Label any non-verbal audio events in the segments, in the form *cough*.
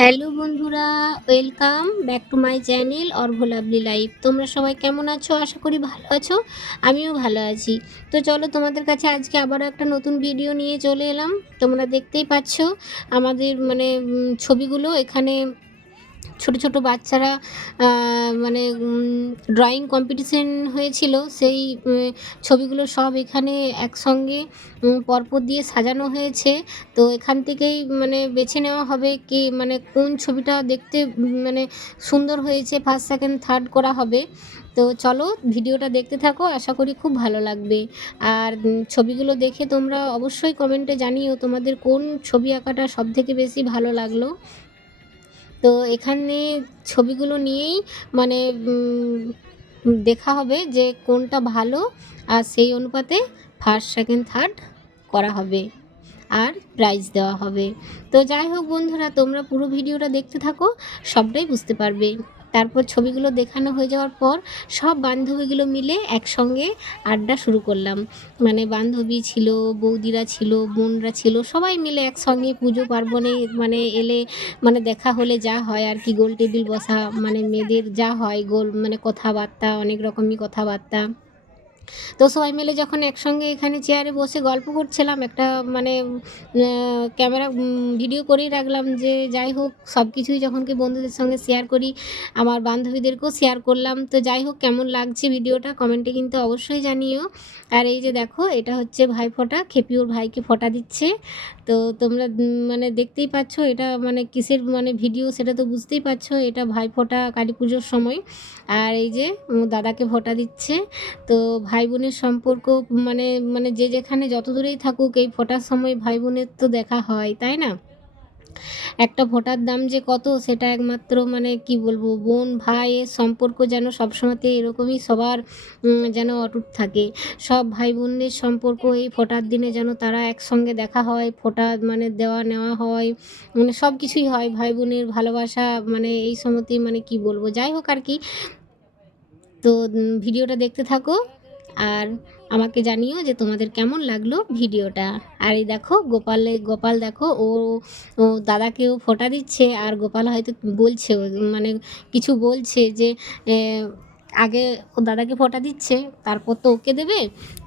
Hello বন্ধুরা, welcome back to my channel Argha lovely life. তোমরা সবাই কেমন আছো? আশা করি ভালো আছো, আমিও ভালো আছি। তো চলো তোমাদের কাছে আজকে আবারও একটা নতুন ভিডিও নিয়ে চলে এলাম। তোমরা দেখতেই পাচ্ছ আমাদের মানে ছবিগুলো এখানে ছোট ছোট বাচ্চারা মানে ড্রয়িং কম্পিটিশন হয়েছিল, সেই ছবিগুলো সব এখানে একসঙ্গে পরপর দিয়ে সাজানো হয়েছে। তো এখান থেকেই মানে বেছে নেওয়া হবে কি মানে কোন ছবিটা দেখতে মানে সুন্দর হয়েছে ফার্স্ট সেকেন্ড থার্ড করা হবে। তো চলো, ভিডিওটা দেখতে থাকো, আশা করি খুব ভালো লাগবে। আর ছবিগুলো দেখে তোমরা অবশ্যই কমেন্টে জানিও তোমাদের কোন ছবি আঁকাটা সব থেকে বেশি ভালো লাগল। তো এখানে ছবিগুলো নিয়েই মানে দেখা হবে যে কোনটা ভালো আর সেই অনুপাতে ফার্স্ট সেকেন্ড থার্ড করা হবে আর প্রাইজ দেওয়া হবে। তো যাই হোক বন্ধুরা, তোমরা পুরো ভিডিওটা দেখতে থাকো, সবটাই বুঝতে পারবে। তারপর ছবিগুলো দেখানো হয়ে যাওয়ার পর সব বান্ধবীগুলো মিলে একসঙ্গে আড্ডা শুরু করলাম। মানে বান্ধবী ছিল, বৌদিরা ছিল, বোনরা ছিল, সবাই মিলে একসঙ্গে পুজো পার্বণে মানে এলে মানে দেখা হলে যা হয় আর কি, গোল টেবিল বসা মানে মেয়েদের যা হয়, গোল মানে কথাবার্তা, অনেক রকমই কথাবার্তা। তো সবাই মিলে যখন একসঙ্গে এখানে চেয়ারে বসে গল্প করছিলাম, একটা মানে ক্যামেরা ভিডিও করেই রাখলাম যে যাই হোক সব কিছুই যখন কি বন্ধুদের সঙ্গে শেয়ার করি, আমার বান্ধবীদেরকেও শেয়ার করলাম। তো যাই হোক, কেমন লাগছে ভিডিওটা কমেন্টে কিন্তু অবশ্যই জানিও। আর এই যে দেখো, এটা হচ্ছে ভাই ফোঁটা খেপি ওর ভাইকে ফোঁটা দিচ্ছে। তো তোমরা মানে দেখতেই পাচ্ছ, এটা মানে কিসের মানে ভিডিও সেটা তো বুঝতেই পারছ, এটা ভাই ফোঁটা কালী পুজোর সময়। আর এই যে দাদাকে ফোটা দিচ্ছে। তো ভাই বোনের সম্পর্ক মানে মানে যে যেখানে যত দূরেই থাকুক, এই ফোটার সময় ভাই বোনের তো দেখা হয়, তাই না? একটা ফোঁটার দাম যে কত, সেটা একমাত্র মানে কি বলব, বোন ভাইয়ের সম্পর্ক যেন সবসময়তে এরকমই সবার যেন অটুট থাকে। সব ভাই বোনদের সম্পর্ক এই ফোঁটার দিনে যেন তারা একসঙ্গে দেখা হয় ফোঁটা মানে দেওয়া নেওয়া হয় মানে সব কিছুই হয় ভাই বোনের ভালোবাসা মানে এই সময়তেই মানে কি বলব, যাই হোক আর কি। তো ভিডিওটা দেখতে থাকো। আর আমাকে জানিও যে তোমাদের কেমন লাগল ভিডিওটা। আর এই দেখো, গোপালে, গোপাল দেখো, ও ও দাদাকেও ফোঁটা দিচ্ছে আর গোপাল হয়তো বলছে মানে কিছু বলছে যে আগে ও দাদাকে ফোঁটা দিচ্ছে, তারপর তো ওকে দেবে।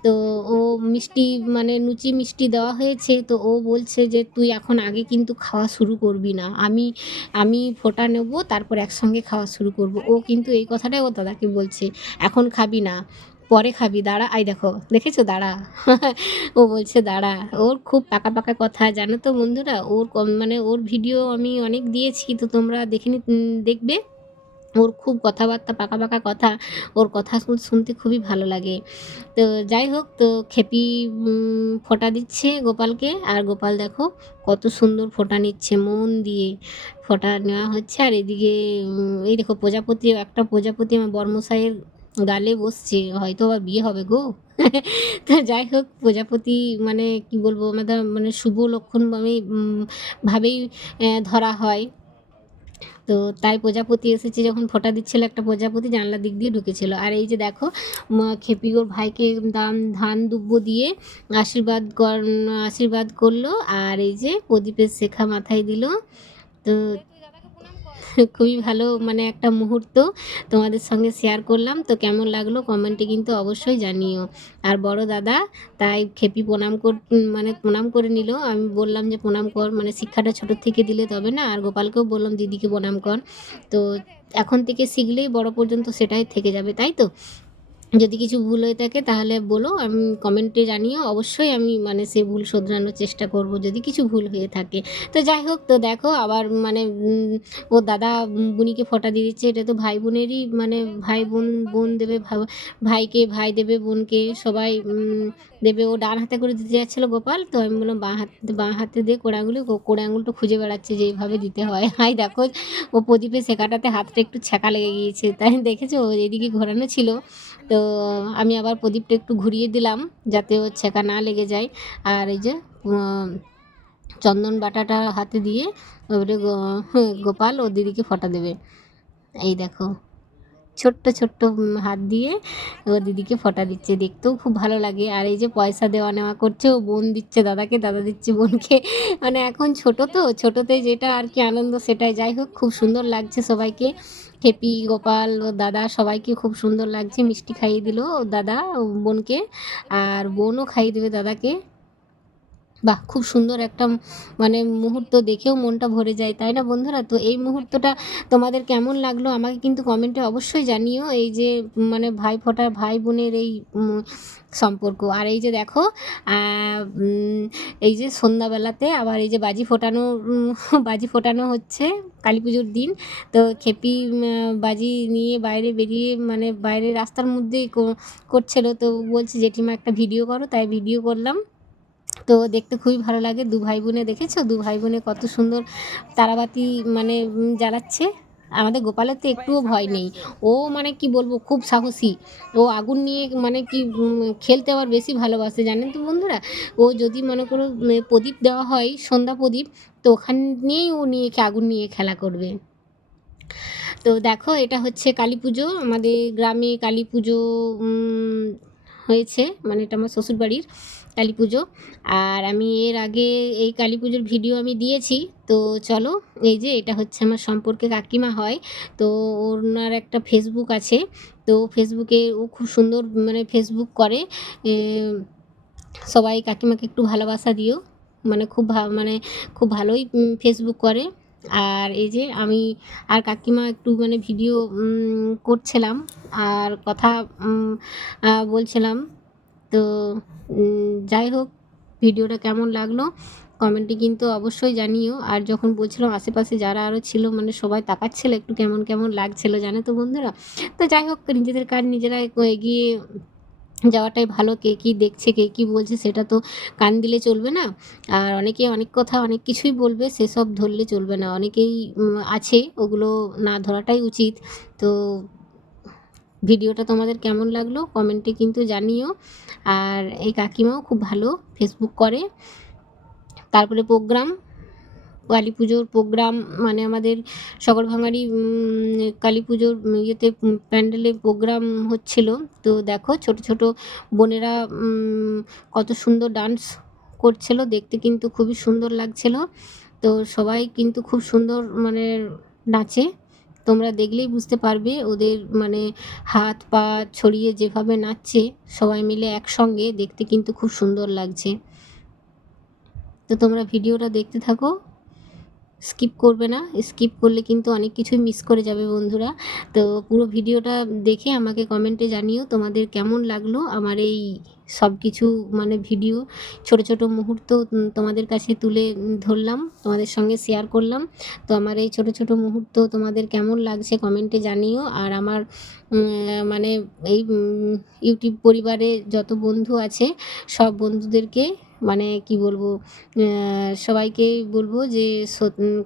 তো ও মিষ্টি মানে লুচি মিষ্টি দেওয়া হয়েছে, তো ও বলছে যে, তুই এখন আগে কিন্তু খাওয়া শুরু করবি না। আমি আমি ফোঁটা নেব, তারপর একসঙ্গে খাওয়া শুরু করব। ও কিন্তু এই কথাটাই ও দাদাকে বলছে, এখন খাবি না। পরে খাবি, দাঁড়া। আই দেখো, দেখেছ? দাঁড়া। ও বলছে, দাঁড়া। ওর খুব পাকা পাকা কথা। জানো তো বন্ধুরা, ওর কম- মানে ওর ভিডিও আমি অনেক দিয়েছি, তো তোমরা দেখে দেখবে। ওর খুব কথাবার্তা, পাকা পাকা কথা। ওর কথা শুনতে খুবই ভালো লাগে। তো যাই হোক, তো খেপি ফোটা দিচ্ছে গোপালকে। আর গোপাল দেখো, কত সুন্দর ফোঁটা নিচ্ছে মন দিয়ে। ফোটা নেওয়া হচ্ছে। আর এদিকে এই দেখো প্রজাপতি একটা প্রজাপতি আমার বর্মশাইয়ের গালে বসছে হয়তো আবার বিয়ে হবে গো। *laughs* তা যাই হোক প্রজাপতি মানে কি বলব আমাদের মানে শুভ লক্ষণ আমি ভাবেই ধরা হয়। তো তাই প্রজাপতি এসেছে যখন ফোঁটা দিচ্ছিল একটা প্রজাপতি জানলার দিক দিয়ে ঢুকেছিল। আর এই যে দেখো উম, খেপি ওর ভাইকে দাম ধান দুব্বো দিয়ে আশীর্বাদ কর আশীর্বাদ করল। আর এই যে প্রদীপের শেখা মাথায় দিল। তো খুবই ভালো মানে একটা মুহূর্ত তোমাদের সঙ্গে শেয়ার করলাম। তো কেমন লাগল কমেন্টে কিন্তু অবশ্যই জানিও। আর বড় দাদা, তাই খেপি প্রণাম কর মানে প্রণাম করে নিল। আমি বললাম যে প্রণাম কর মানে শিক্ষাটা ছোটোর থেকে দিলে তবে না। আর গোপালকেও বললাম, দিদিকে প্রণাম কর। তো এখন থেকে শিখলেই বড় পর্যন্ত সেটাই থেকে যাবে, তাই তো? যদি কিছু ভুল হয়ে থাকে তাহলে বলো আমি কমেন্টে জানিও। অবশ্যই আমি মানে সে ভুল শোধরানোর চেষ্টা করব যদি কিছু ভুল হয়ে থাকে। তো যাই হোক, তো দেখো, আবার মানে ও দাদা বুনিকে ফোঁটা দিয়ে দিচ্ছে। এটা তো ভাই বোনেরই মানে ভাই বোন বোন দেবে ভাইকে, ভাই দেবে, বোনকে। সবাই দেবে। ও ডান হাতে করে দিতে যাচ্ছিল গোপাল। তো আমি বললাম, বাঁ হাতে বাঁ হাতে দিয়ে কোড়া আঙুলে ও আঙুলটা খুঁজে বেড়াচ্ছে যে এইভাবে দিতে হয়। *laughs* হাই, দেখো, ও প্রদীপে শেখাটাতে হাতটা একটু ছ্যাঁকা লেগে গিয়েছে। তাই দেখেছ? এদিকে ঘোরানো ছিল। তো আমি আবার প্রদীপটা একটু ঘুরিয়ে দিলাম যাতে ও ছেঁকা না লেগে যায়। আর এই যে চন্দন বাটাটা হাতে দিয়ে ওপরে হ্যাঁ, গোপাল ও দিদিকে ফটা দেবে। এই দেখো। ছোট্ট ছোট্ট হাত দিয়ে ও দিদিকে ফটা দিচ্ছে। দেখতেও খুব ভালো লাগে। আর এই যে পয়সা দেওয়া নেওয়া করছে, ও বোন দিচ্ছে দাদাকে, দাদা দিচ্ছে বোনকে। *laughs* মানে এখন ছোট তো, ছোটতে যেটা আর কি আনন্দ সেটাই। যাই হোক, খুব সুন্দর লাগছে সবাইকে। হেপি গোপাল, ও দাদা সবাইকে খুব সুন্দর লাগছে। মিষ্টি খাইয়ে দিল দাদা ও বোনকে। আর বোনও খাইয়ে দেবে দাদাকে। বাহ, খুব সুন্দর একটা মানে মুহূর্ত দেখেও মনটা ভরে যায়, তাই না বন্ধুরা? তো এই মুহূর্তটা তোমাদের কেমন লাগল আমাকে কিন্তু কমেন্টে অবশ্যই জানিও, এই যে মানে ভাই ফোটার ভাই বোনের এই সম্পর্ক। আর এই যে দেখো এই যে সন্ধ্যাবেলাতে আবার এই যে বাজি ফোটানো বাজি ফোটানো হচ্ছে কালী পুজোর দিন, তো খেপি বাজি নিয়ে বাইরে বেরিয়ে মানে বাইরে রাস্তার মধ্যেই করছিল, তো বলছে জেঠিমা একটা ভিডিও করো, তাই ভিডিও করলাম। তো দেখতে খুবই ভালো লাগে। দু ভাই বোনে দেখেছ? দু ভাই বোনে কত সুন্দর তারাবাতি মানে জ্বালাচ্ছে। আমাদের গোপালের তো একটুও ভয় নেই। ও মানে কি বলব, খুব সাহসী। ও আগুন নিয়ে মানে কি খেলতে আবার বেশি ভালোবাসে, জানেন তো বন্ধুরা? ও যদি মনে করো প্রদীপ দেওয়া হয়, সন্ধ্যা প্রদীপ, তো ওখান নিয়েই ও নিয়ে আগুন নিয়ে খেলা করবে। তো দেখো, এটা হচ্ছে কালী পুজো। আমাদের গ্রামে কালী পুজো হয়েছে মানে এটা আমার শ্বশুরবাড়ির কালী পুজো। আর আমি এর আগে এই কালী পুজোর ভিডিও আমি দিয়েছি। তো চলো, এই যে এটা হচ্ছে আমার সম্পর্কে কাকিমা হয়। তো ওনার একটা ফেসবুক আছে। তো ফেসবুকে ও খুব সুন্দর মানে ফেসবুক করে। সবাই কাকিমাকে একটু ভালোবাসা দিও। মানে খুব মানে খুব ভালোই ফেসবুক করে। আর এই যে আমি আর কাকিমা একটু মানে ভিডিও করছিলাম আর কথা বলছিলাম। তো যাই হোক ভিডিওটা কেমন লাগল? কমেন্টে কিন্তু অবশ্যই জানিও। আর যখন বলছিলাম আশেপাশে যারা আরও ছিল মানে সবাই তাকাচ্ছিল একটু কেমন কেমন লাগছিল, জানো তো বন্ধুরা? তো যাই হোক, নিজেদের কাজ নিজেরা এগিয়ে যাওয়াটাই ভালো, কে কী দেখছে, কে কী বলছে সেটা তো কান দিলে চলবে না। আর অনেকে অনেক কথা, অনেক কিছুই বলবে, সেসব ধরলে চলবে না। অনেকেই আছে, ওগুলো না ধরাটাই উচিত। তো ভিডিওটা তোমাদের কেমন লাগল কমেন্টে কিন্তু জানিও। আর এই কাকিমাও খুব ভালো ফেসবুক করে। তারপরে প্রোগ্রাম কালী পুজোর প্রোগ্রাম মানে আমাদের সকল ভাঙারি কালী পুজোর ইয়েতে প্যান্ডেলে প্রোগ্রাম হচ্ছিল। তো দেখো ছোট ছোট বোনেরা কত সুন্দর ডান্স করছিল, দেখতে কিন্তু খুবই সুন্দর লাগছিল। তো সবাই কিন্তু খুব সুন্দর মানে নাচে। তোমরা দেখলেই বুঝতে পারবে ওদের মানে হাত পা ছড়িয়ে যেভাবে নাচছে, সবাই মিলে একসঙ্গে দেখতে কিন্তু খুব সুন্দর লাগছে। তো তোমরা ভিডিওটা দেখতে থাকো। স্কিপ করবে না স্কিপ করলে কিন্তু অনেক কিছুই মিস করে যাবে বন্ধুরা। তো পুরো ভিডিওটা দেখে আমাকে কমেন্টে জানিও তোমাদের কেমন লাগল আমার এই সব কিছু মানে ভিডিও ছোট ছোট মুহূর্ত তোমাদের কাছে তুলে ধরলাম, তোমাদের সঙ্গে শেয়ার করলাম। তো আমার এই ছোট ছোট মুহূর্ত তোমাদের কেমন লাগছে কমেন্টে জানিও। আর আমার মানে এই ইউটিউব পরিবারে যত বন্ধু আছে, সব বন্ধুদেরকে মানে কি বলব সবাইকে বলব যে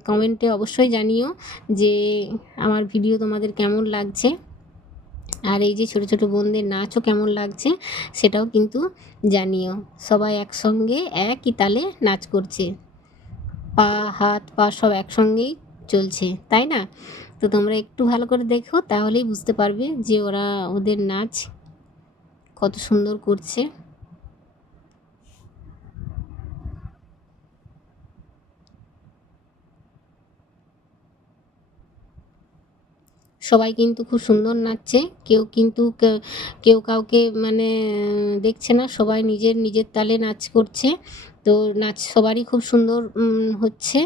কমেন্টে অবশ্যই জানিও যে আমার ভিডিও তোমাদের কেমন লাগছে। আর এই যে ছোট ছোট বোনদের নাচও কেমন লাগছে সেটাও কিন্তু জানিও। সবাই একসঙ্গে একই তালে নাচ করছে। পা, হাত, পা সব একসঙ্গেই চলছে, তাই না? তো তোমরা একটু ভালো করে দেখো, তাহলেই বুঝতে পারবে যে ওরা ওদের নাচ কত সুন্দর করছে। সবাই কিন্তু খুব সুন্দর নাচছে। কেউ কিন্তু কেউ কাউকে মানে দেখছে না, সবাই নিজের নিজের তালে নাচ করছে। তো নাচ সবারই খুব সুন্দর হচ্ছে।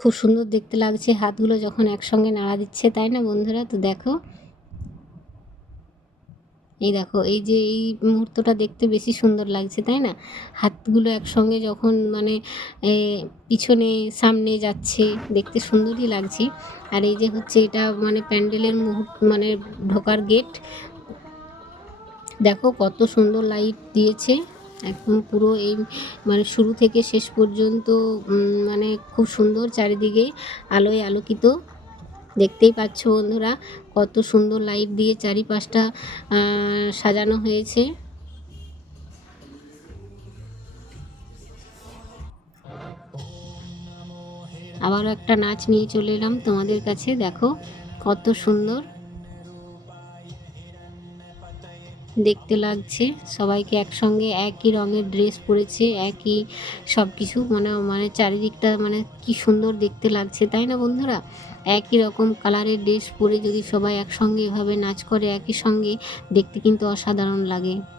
খুব সুন্দর দেখতে লাগছে, হাতগুলো যখন একসঙ্গে নাড়া দিচ্ছে, তাই না বন্ধুরা? তো দেখো। এই দেখো, এই যে এই মুহূর্তটা দেখতে বেশি সুন্দর লাগছে, তাই না? হাতগুলো একসঙ্গে যখন মানে পিছনে, সামনে যাচ্ছে, দেখতে সুন্দরই লাগছে। আর এই যে হচ্ছে এটা মানে প্যান্ডেলের মুহূর্ত মানে ঢোকার গেট। দেখো কত সুন্দর লাইট দিয়েছে, একদম পুরো এই মানে শুরু থেকে শেষ পর্যন্ত মানে খুব সুন্দর চারিদিকে আলোয় আলোকিত। দেখতেই পাচ্ছ বন্ধুরা কত সুন্দর লাইট দিয়ে চারিপাশটা সাজানো হয়েছে। আবার একটা নাচ নিয়ে চলে এলাম তোমাদের কাছে, দেখো কত সুন্দর। দেখতে লাগছে। সবাইকে একসঙ্গে একই রঙের ড্রেস পরেছে, একই সব কিছু মানে মানে চারিদিকটা মানে কি সুন্দর দেখতে লাগছে, তাই না বন্ধুরা? একই রকম কালারের ড্রেস পরে যদি সবাই একসঙ্গে এভাবে নাচ করে, একই সঙ্গে দেখতে কিন্তু অসাধারণ লাগে।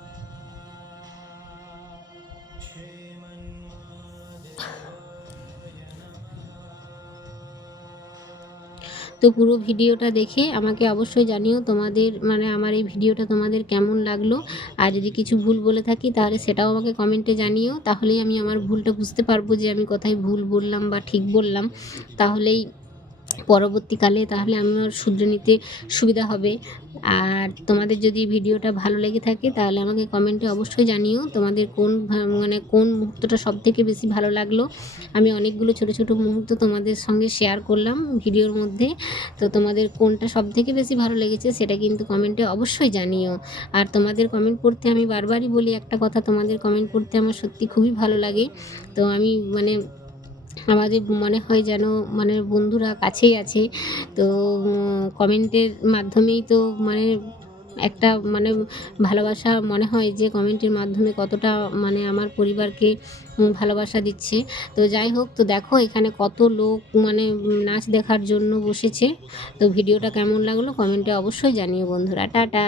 তো পুরো ভিডিওটা দেখে আমাকে অবশ্যই জানিও তোমাদের মানে আমার এই ভিডিওটা তোমাদের কেমন লাগল। আর যদি কিছু ভুল বলে থাকি, তাহলে সেটাও আমাকে কমেন্টে জানিও। তাহলেই আমি আমার ভুলটা বুঝতে পারব যে আমি কোথায় ভুল বললাম বা ঠিক বললাম। তাহলেই পরবর্তীকালে তাহলে আমার শুধরে নিতে সুবিধা হবে। আর তোমাদের যদি ভিডিওটা ভালো লেগে থাকে তাহলে আমাকে কমেন্টে অবশ্যই জানিও তোমাদের কোন মানে কোন মুহূর্তটা সব থেকে বেশি ভালো লাগল। আমি অনেকগুলো ছোট ছোট মুহূর্ত তোমাদের সঙ্গে শেয়ার করলাম ভিডিওর মধ্যে। তো তোমাদের কোনটা সব থেকে বেশি ভালো লেগেছে সেটা কিন্তু কমেন্টে অবশ্যই জানিও। আর তোমাদের কমেন্ট পড়তে আমি বারবারই বলি একটা কথা, তোমাদের কমেন্ট পড়তে আমার সত্যি খুবই ভালো লাগে। তো আমি মানে আমাদের মনে হয় যেন মানে বন্ধুরা কাছেই আছে। তো কমেন্টের মাধ্যমেই তো মানে একটা মানে ভালোবাসা মনে হয় যে কমেন্টের মাধ্যমে কতটা মানে আমার পরিবারকে ভালোবাসা দিচ্ছে। তো যাই হোক, তো দেখো এখানে কত লোক মানে নাচ দেখার জন্য বসেছে। তো ভিডিওটা কেমন লাগল কমেন্টে অবশ্যই জানিও বন্ধুরা। টাটা!